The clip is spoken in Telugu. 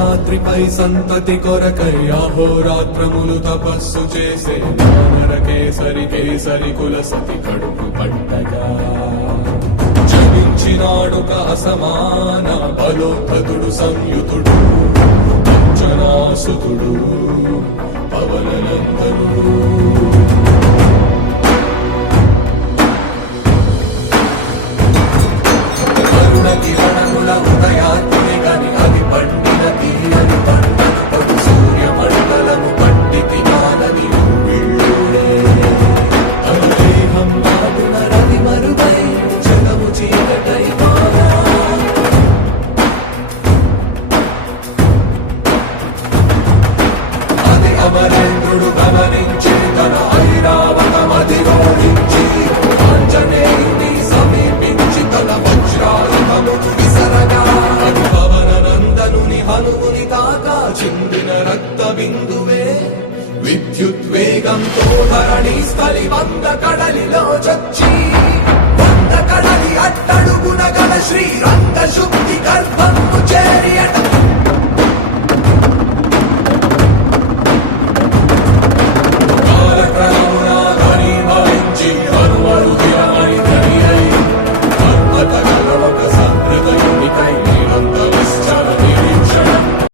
అంజనాద్రిపై సంతతి కొరకై అహోరాత్రములు తపస్సు చేసే వానర కేసరి కేసరి కుల సతి కడుపు పట్టగా జనించినాడొక అసమాన బలోద్ధతుడు సంయుతుడు అంజనాసుతుడు పవననందనుడు. కిరణముల ఉదయాత్మి గని అది పండిన తీరని పంటను పడు సూర్యమండలము పట్టి తినాలని వీళ్ళుడే తను దేహం నాడున రవి మరుగై జగము చీకటై మారా. అది అమరేంద్రుడు గమనించి తన ఐరావతమది రోడించి ఆంజనేయుని సమీపించి తన వజ్రాయుధమును విసరగా అది పవననందనుని హనుముని తాకా చిందిన రక్త బిందువే విద్యుద్వేగంతో ధరణి స్థలి వంద